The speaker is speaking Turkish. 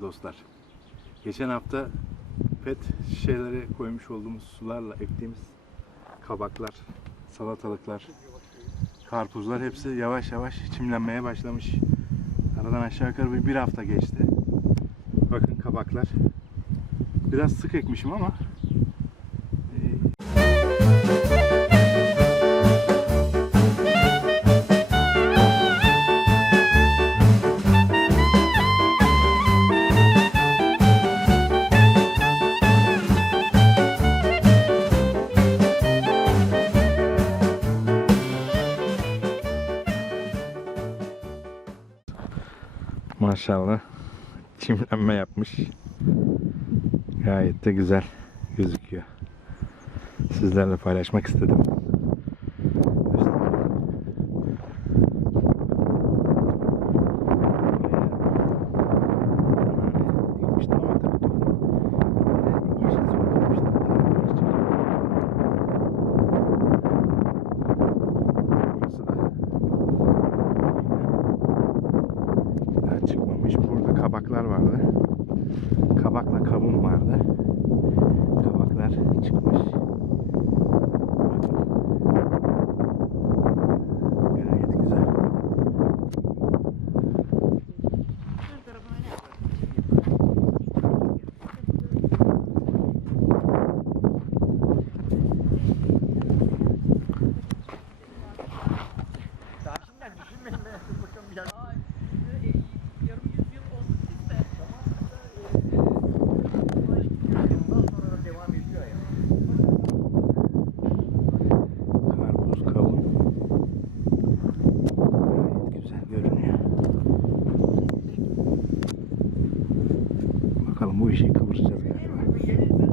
dostlar. Geçen hafta pet şişeleri koymuş olduğumuz sularla ektiğimiz kabaklar, salatalıklar, karpuzlar hepsi yavaş yavaş çimlenmeye başlamış. Aradan aşağı yukarı bir, bir hafta geçti. Bakın kabaklar. Biraz sık ekmişim ama Maşallah çimlenme yapmış. Gayet de güzel gözüküyor. Sizlerle paylaşmak istedim. Kabaklar vardı. Kabakla kavun vardı. Kabaklar çıkmış. bakalım bu işi kıvıracağız galiba.